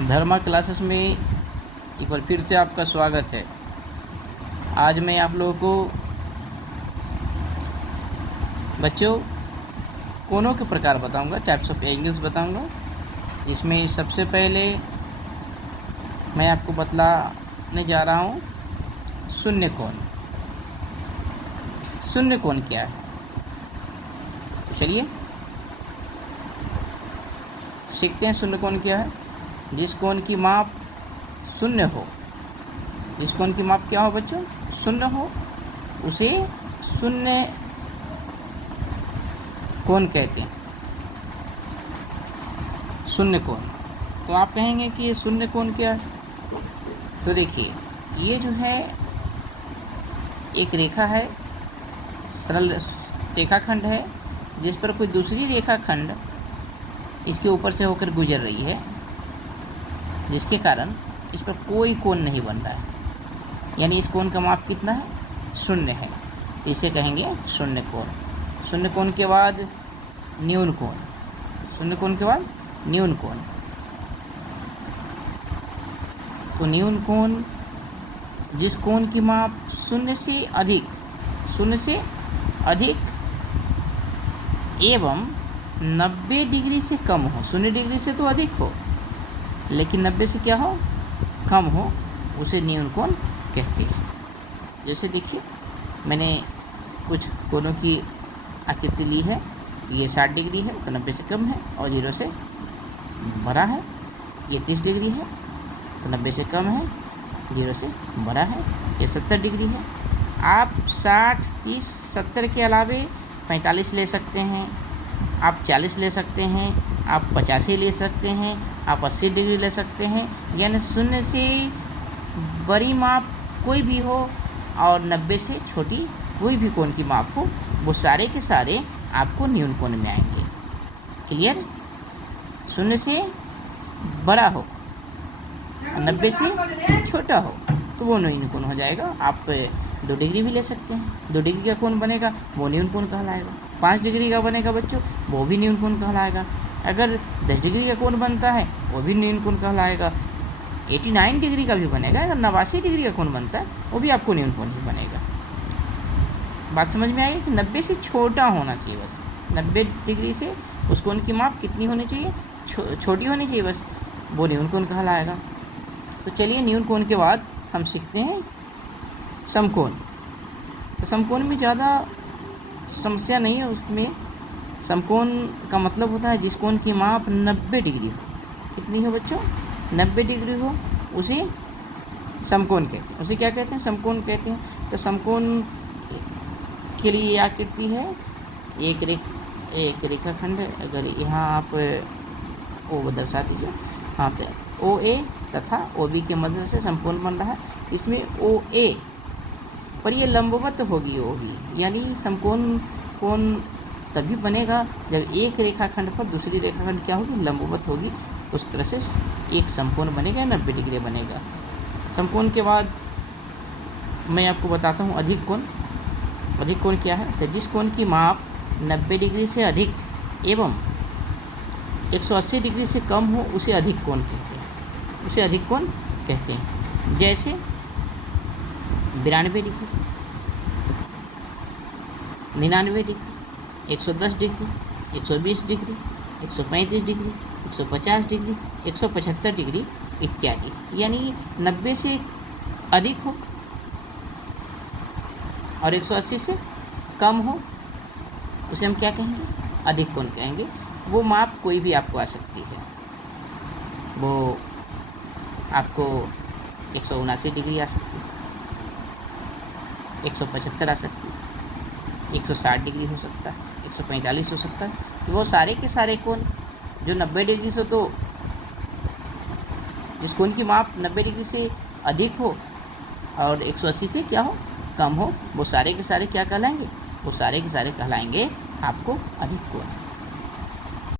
धर्मा classes में एक बार फिर से आपका स्वागत है। आज मैं आप लोगों को बच्चों कोनों के प्रकार बताऊंगा, टाइप्स ऑफ एंगल्स बताऊंगा। इसमें सबसे पहले मैं आपको बतलाने जा रहा हूं शून्य कोण। शून्य कोण क्या है, तो चलिए सीखते हैं। शून्य कोण क्या है? जिस कोण की माप शून्य हो, जिस कोण की माप क्या हो बच्चों? शून्य हो, उसे शून्य कोण कहते हैं। शून्य कोण। तो आप कहेंगे कि ये शून्य कोण क्या है? तो देखिए, ये जो है एक रेखा है, सरल रेखाखंड है, जिस पर कोई दूसरी रेखाखंड इसके ऊपर से होकर गुजर रही है, जिसके कारण इस पर कोई कोण नहीं बन रहा है। यानी इस कोण का माप कितना है? शून्य है। तो इसे कहेंगे शून्य कोण। शून्य कोण के बाद न्यून कोण। शून्य कोण के बाद न्यून कोण। तो न्यून कोण जिस कोण की माप शून्य से अधिक एवं 90 डिग्री से कम हो। 0 डिग्री से तो अधिक हो, लेकिन 90 से क्या हो? कम हो, उसे न्यून कोण कहते हैं। जैसे देखिए, मैंने कुछ कोणों की आकृति ली है। ये 60 डिग्री है तो 90 से कम है और 0 से बड़ा है। ये 30 डिग्री है तो 90 से कम है, 0 से बड़ा है। ये 70 डिग्री है। आप 60, 30, 70 के अलावे 45 ले सकते हैं, आप 40 ले सकते हैं, आप 85 ले सकते हैं, आप 80 डिग्री ले सकते हैं। यानी 0 से बड़ी माप कोई भी हो और 90 से छोटी कोई भी कोण की माप हो, वो सारे के सारे आपको न्यून कोण में आएंगे। क्लियर? 0 से बड़ा हो, 90 से छोटा हो, तो वो न्यून कोण हो जाएगा। आप 2 डिग्री भी ले सकते हैं। 2 डिग्री का कोण बनेगा, वो न्यून कोण कहलाएगा। 5 डिग्री का बनेगा बच्चों, वो भी न्यून कोण कहलाएगा। अगर 10 डिग्री का कोण बनता है, वो भी न्यून कोण कहलाएगा। 89 डिग्री का भी बनेगा। अगर 89 डिग्री का कोण बनता है, वो भी आपको न्यून कोण ही बनेगा। बात समझ में आई कि 90 से छोटा होना चाहिए बस। 90 डिग्री से उस कोण की माप कितनी होनी चाहिए? छोटी होनी चाहिए बस, वो न्यून कोण कहलाएगा। तो चलिए, न्यून कोण के बाद हम सीखते हैं समकोण। तो समकोण में ज़्यादा समस्या नहीं है। उसमें समकोण का मतलब होता है जिस कोण की माप 90 डिग्री हो। कितनी हो बच्चों? 90 डिग्री हो, उसे समकोण कहते हैं। उसे क्या कहते हैं? समकोण कहते हैं। तो समकोण के लिए आकृति है एक रेखाखंड है। अगर यहाँ आप ओ दर्शा दीजिए। हाँ, तो ओ ए तथा ओ बी के मध्य से समकोण बन रहा है। इसमें ओ ए पर ये लंबवत होगी ओ बी। यानी समकोण कोण तभी बनेगा जब एक रेखाखंड पर दूसरी रेखाखंड क्या होगी? लंबवत होगी। उस तरह से एक समकोण बनेगा, 90 डिग्री बनेगा। समकोण के बाद मैं आपको बताता हूँ अधिक कोण। अधिक कोण क्या है? तो जिस कोण की माप 90 डिग्री से अधिक एवं 180 डिग्री से कम हो, उसे अधिक कोण कहते हैं। उसे अधिक कोण कहते हैं। जैसे 92 degree, 99 degree, 110 degree, 120 degree, 135 degree, 150 degree, 175 degree इत्यादि। यानी 90 से अधिक हो और 180 से कम हो, उसे हम क्या कहेंगे? अधिक कोण कहेंगे। वो माप कोई भी आपको आ सकती है। वो आपको 179 डिग्री आ सकती है, 175 आ सकती है, 160 डिग्री हो सकता है, 145 हो सकता है। वो सारे के सारे कोण जो 90 डिग्री से, तो जिस कोण की माप 90 डिग्री से अधिक हो और 180 से क्या हो? कम हो, वो सारे के सारे क्या कहलाएंगे? वो सारे के सारे कहलाएंगे आपको अधिक कोण।